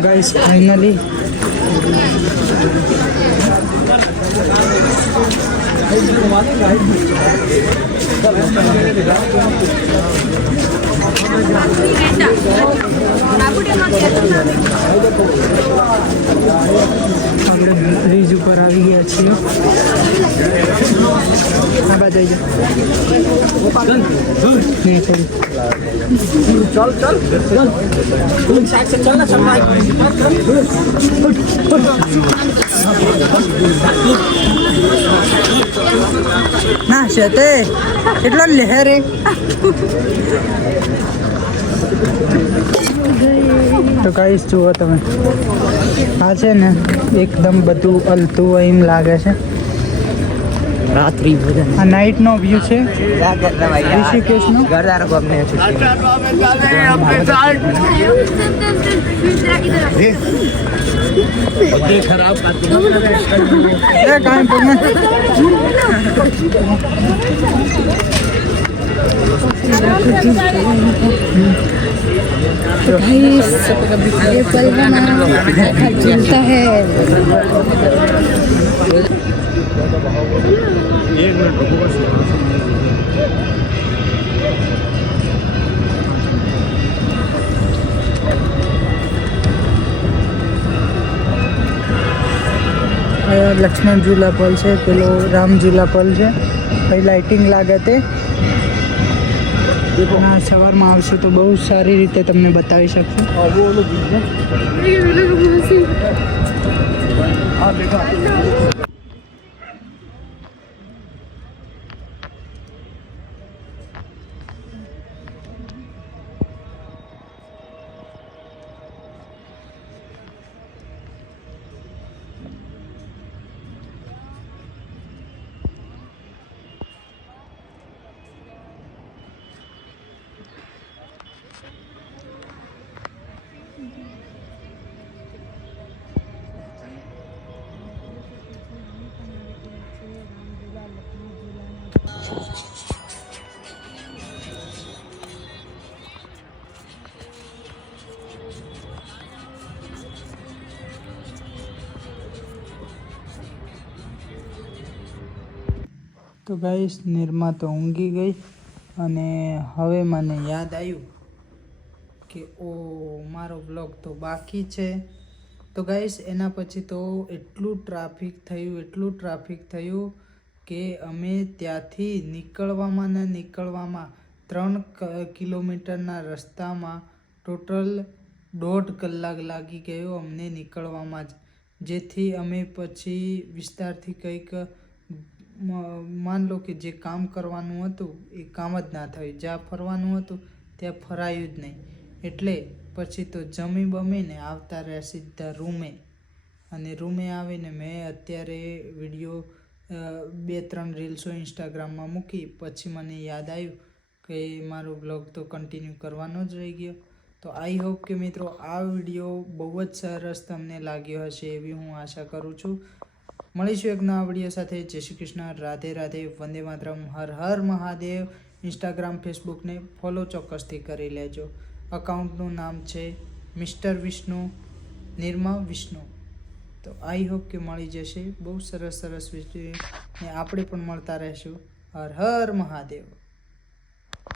तो guys finally આપણે bridge ઉપર આવી ગયા છીએ. આ બાજુ ના છે તે એટલો લહેરે તો ગાઈસ જુઓ તમે આ છે ને એકદમ બધું હલતું એમ લાગે છે. રાત્રિ ભોજન આ નાઇટ નો વ્યૂ છે ઋષિકેશનો. ખરાબ ये पल चलता है. લક્ષ્મણ ઝૂલા પલ છે, પેલો રામ ઝૂલા પલ છે. પછી લાઇટિંગ લાગે તે સવારમાં આવશે તો બહુ સારી રીતે તમને બતાવી શકશું. તો ગાઈસ નિર્મા તો ઊંઘી ગઈ અને હવે મને યાદ આવ્યું કે મારો બ્લોગ તો બાકી છે. તો ગાઈસ એના પછી તો એટલું ટ્રાફિક થયું કે અમે ત્યાંથી નીકળવામાં 3 કિલોમીટરના રસ્તામાં ટોટલ 1.5 કલાક લાગી ગયો અમને નીકળવામાં જ. જેથી અમે પછી વિસ્તારથી કંઈક માન લો કે જે કામ કરવાનું હતું એ કામ જ ના થયું, જ્યાં ફરવાનું હતું ત્યાં ફરાયું જ નહીં. એટલે પછી તો જમી બમીને આવતા રહ્યા સીધા રૂમે. અને રૂમે આવીને મેં અત્યારે વિડીયો 2-3 રીલ્સો ઇન્સ્ટાગ્રામમાં મૂકી. પછી મને યાદ આવ્યું કે મારો બ્લોગ તો કન્ટિન્યુ કરવાનો જ રહી ગયો. તો આઈ હોપ કે મિત્રો આ વિડીયો બહુ જ સરસ તમને લાગ્યો હશે એવી હું આશા કરું છું. મળીશું એક નવા વિડીયો સાથે. જય શ્રી કૃષ્ણ, રાધે રાધે, વંદે માતરમ, હર હર મહાદેવ. ઇન્સ્ટાગ્રામ ફેસબુકને ફોલો ચોક્કસથી કરી લેજો. અકાઉન્ટનું નામ છે મિસ્ટર વિષ્ણુ, નિર્મા વિષ્ણુ. તો આઈ હોપ કે મળી જશે બહુ સરસ વિડીયો ને આપણે પણ મળતા રહેશું. હર હર મહાદેવ.